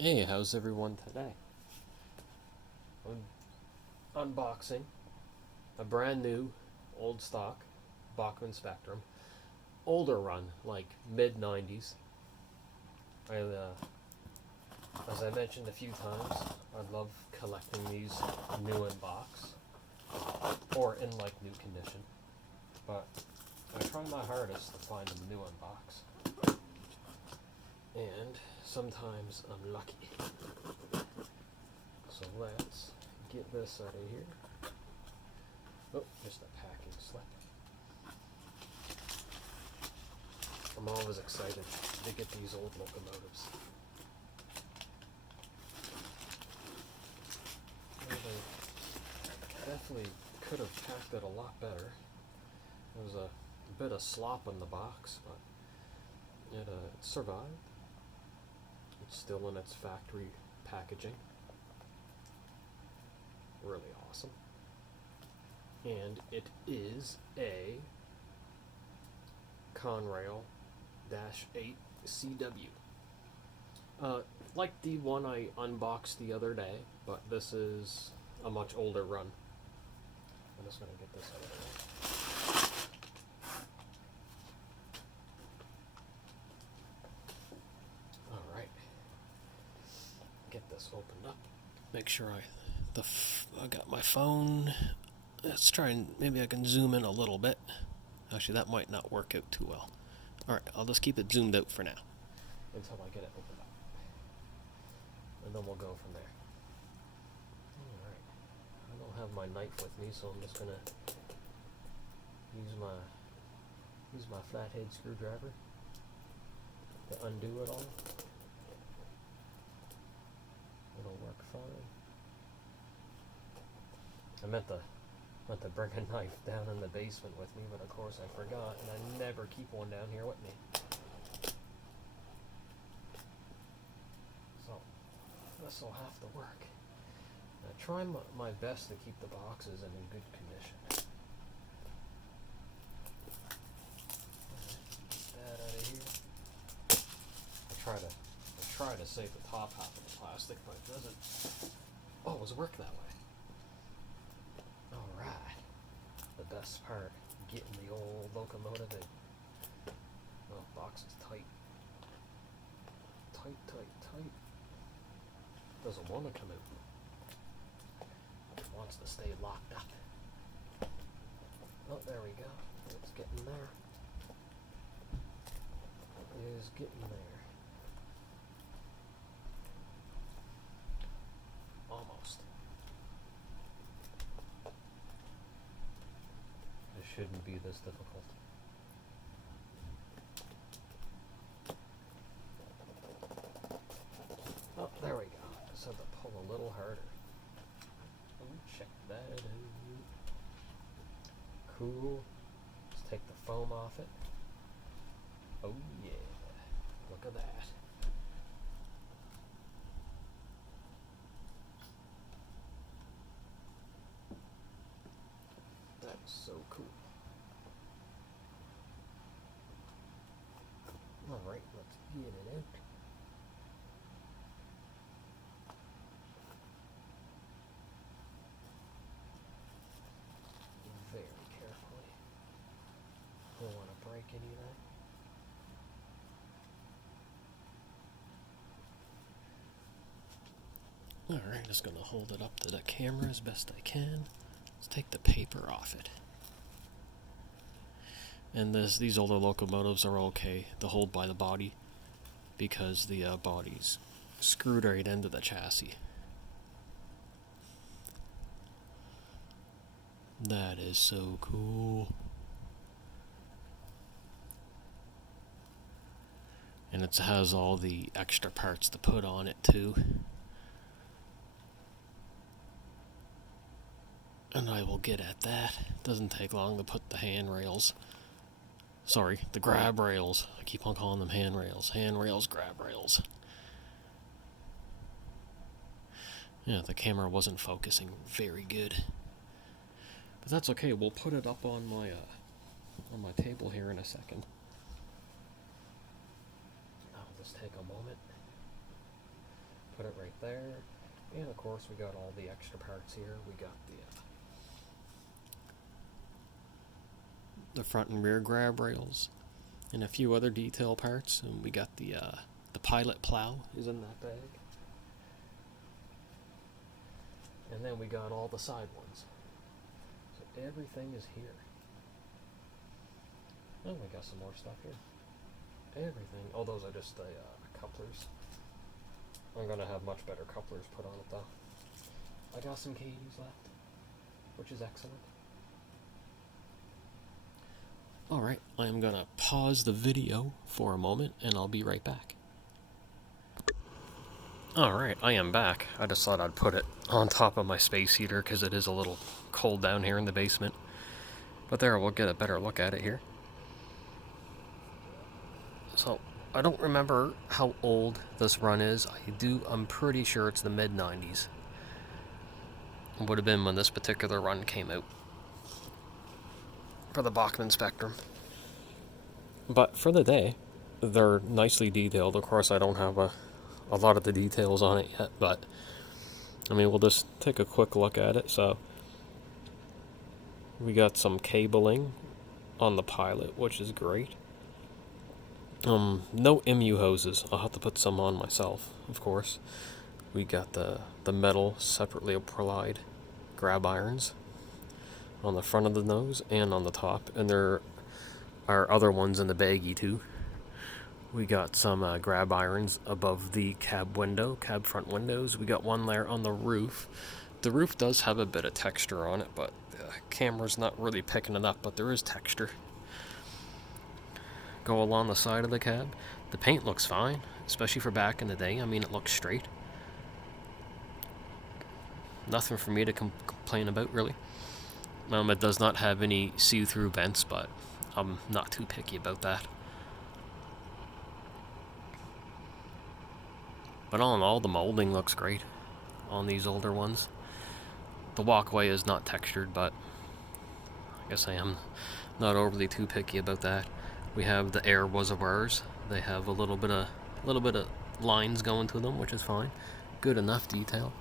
Hey, how's everyone today? I'm unboxing a brand new, old stock Bachmann Spectrum. Older run, like mid 90s. As I mentioned a few times, I love collecting these new in box or in like new condition. But I try my hardest to find them new in box. And sometimes I'm lucky. So let's get this out of here. Oh, just a packing slip. I'm always excited to get these old locomotives. Well, they definitely could have packed it a lot better. There was a bit of slop in the box, but it survived. It's still in its factory packaging. Really awesome. And it is a Conrail -8 CW. Like the one I unboxed the other day, but this is a much older run. I'm just gonna get this out of the way. Alright. Get this opened up. Make sure I got my phone. Let's try and maybe I can zoom in a little bit. Actually, that might not work out too well. Alright, I'll just keep it zoomed out for now until I get it opened up. And then we'll go from there. Alright. I don't have my knife with me, so I'm just gonna use my flathead screwdriver to undo it all. It'll work fine. I meant to bring a knife down in the basement with me, but of course I forgot, and I never keep one down here with me. So, this will have to work. I try my best to keep the boxes in good condition. Get that out of here. I try to save the top half of the plastic, but it doesn't always work that way. Alright. The best part, getting the old locomotive in. Oh, box is tight. Tight. Doesn't want to come out. It wants to stay locked up. Oh, there we go. It's getting there. It is getting there. Almost. It shouldn't be this difficult. Oh, there we go. Just have to pull a little harder. Oh, check that out. Cool. Let's take the foam off it. Oh yeah. Look at that. That is so cool. Alright, let's get it out. Very carefully. Don't want to break any of that. Alright, just going to hold it up to the camera as best I can. Let's take the paper off it. And these older locomotives are okay to hold by the body because the body's screwed right into the chassis. That is so cool. And it has all the extra parts to put on it too. And I will get at that. Doesn't take long to put the handrails. Sorry, the grab rails. I keep on calling them handrails. Handrails, grab rails. Yeah, the camera wasn't focusing very good. But that's okay, we'll put it up on my table here in a second. I'll just take a moment. put it right there. And of course we got all the extra parts here. We got the front and rear grab rails and a few other detail parts, and we got the pilot plow is in that bag. And then we got all the side ones. So everything is here. And we got some more stuff here. Everything. Oh, those are just the couplers. I'm going to have much better couplers put on it though. I got some Katie's left, which is excellent. Alright, I am going to pause the video for a moment and I'll be right back. Alright, I am back. I just thought I'd put it on top of my space heater because it is a little cold down here in the basement. But there, we'll get a better look at it here. So, I don't remember how old this run is. I'm pretty sure it's the mid-90s. It would have been when this particular run came out for the Bachmann Spectrum. But for the day, they're nicely detailed. Of course, I don't have a lot of the details on it yet, but I mean, we'll just take a quick look at it. So we got some cabling on the pilot, which is great. No MU hoses. I'll have to put some on myself, of course. We got the metal separately applied grab irons on the front of the nose and on the top, and there are other ones in the baggie too. We got some grab irons above the cab front windows. We got one there on the roof. The roof does have a bit of texture on it, but the camera's not really picking it up, but there is texture. Go along the side of the cab. The paint looks fine, especially for back in the day. I mean, it looks straight. Nothing for me to complain about, really. It does not have any see-through vents, but I'm not too picky about that. But all in all, the molding looks great on these older ones. The walkway is not textured, but I guess I am not overly too picky about that. We have the air reservoirs. They have a little bit of lines going to them, which is fine. Good enough detail.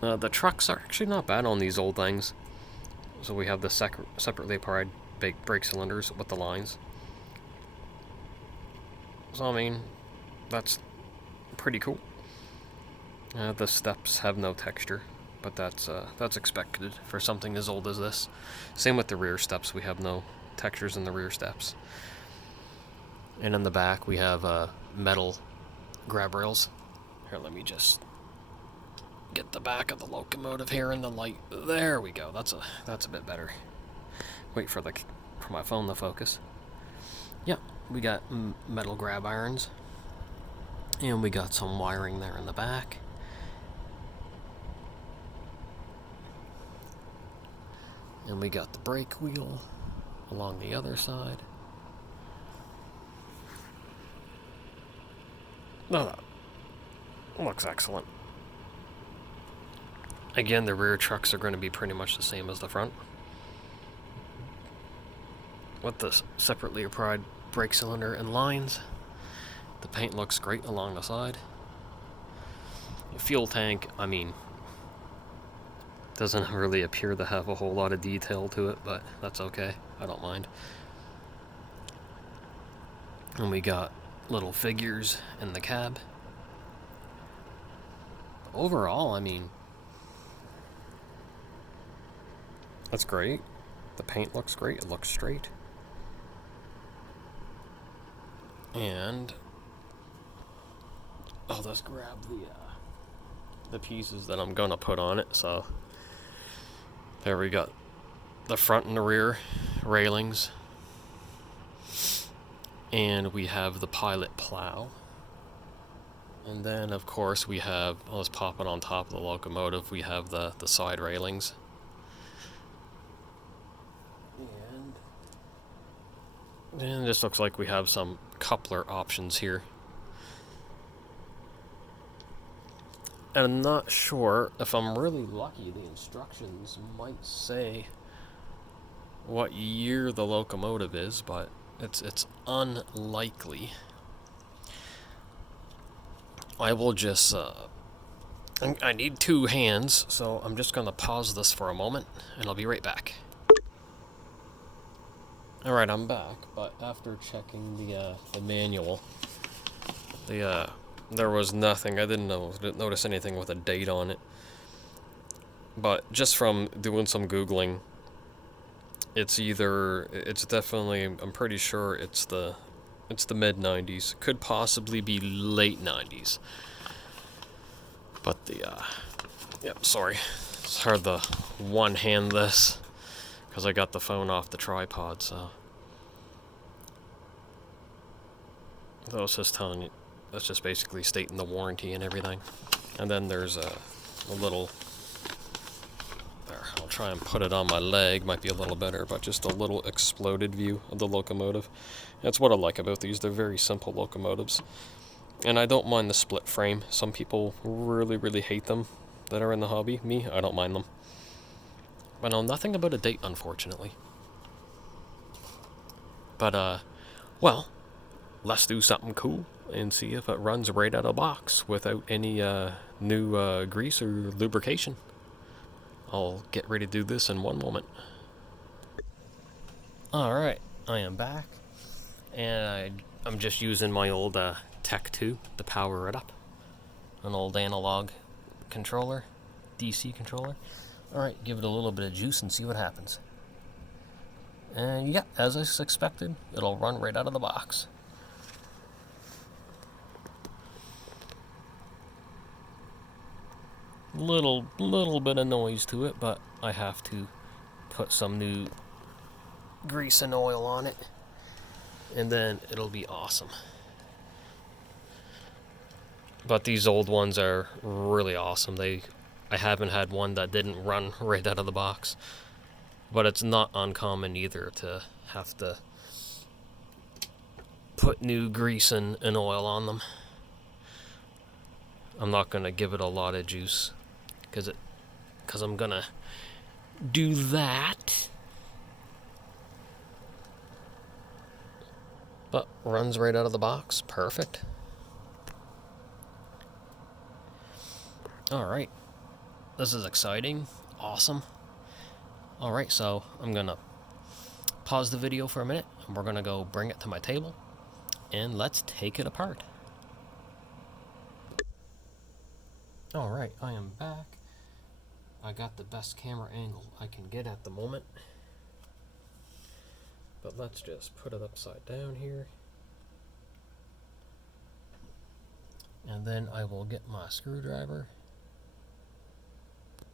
The trucks are actually not bad on these old things. So we have the separately applied brake cylinders with the lines. So I mean, that's pretty cool. The steps have no texture, but that's expected for something as old as this. Same with the rear steps. We have no textures in the rear steps. And in the back we have metal grab rails. Here, let me just get the back of the locomotive here in the light. There we go. That's a bit better. Wait for my phone to focus. Yeah, we got metal grab irons, and we got some wiring there in the back. And we got the brake wheel along the other side. No, that looks excellent. Again, the rear trucks are going to be pretty much the same as the front, with the separately applied brake cylinder and lines. The paint looks great along the side. The fuel tank, I mean, doesn't really appear to have a whole lot of detail to it, but that's okay. I don't mind. And we got little figures in the cab. Overall, I mean, that's great. The paint looks great. It looks straight. And I'll just grab the pieces that I'm gonna put on it. So there we got the front and the rear railings, and we have the pilot plow, and then of course we have, I'll just pop it on top of the locomotive, we have the side railings. And this looks like we have some coupler options here. And I'm not sure, if I'm really lucky, the instructions might say what year the locomotive is, but it's unlikely. I will just, I need 2 hands, so I'm just going to pause this for a moment, and I'll be right back. Alright, I'm back, but after checking the manual, there was nothing. I didn't notice anything with a date on it. But just from doing some Googling, it's definitely, I'm pretty sure it's the mid-90s. Could possibly be late 90s. But yep, sorry. It's hard to one-hand this, because I got the phone off the tripod, so. That was just telling you, that's just basically stating the warranty and everything. And then there's a little, there, I'll try and put it on my leg, might be a little better, but just a little exploded view of the locomotive. That's what I like about these, they're very simple locomotives. And I don't mind the split frame. Some people really, really hate them that are in the hobby. Me, I don't mind them. I know nothing about a date, unfortunately. But, well, let's do something cool and see if it runs right out of the box without any new grease or lubrication. I'll get ready to do this in one moment. Alright, I am back. And I'm just using my old Tech 2 to power it up. An old analog controller, DC controller. Alright, give it a little bit of juice and see what happens. And yeah, as I expected, it'll run right out of the box. Little bit of noise to it, but I have to put some new grease and oil on it, and then it'll be awesome. But these old ones are really awesome. I haven't had one that didn't run right out of the box, but it's not uncommon either to have to put new grease and oil on them. I'm not gonna give it a lot of juice because I'm gonna do that. But runs right out of the box, perfect. Alright, this is exciting, awesome. Alright, so I'm gonna pause the video for a minute, and we're gonna go bring it to my table, and let's take it apart. Alright, I am back. I got the best camera angle I can get at the moment. But let's just put it upside down here. And then I will get my screwdriver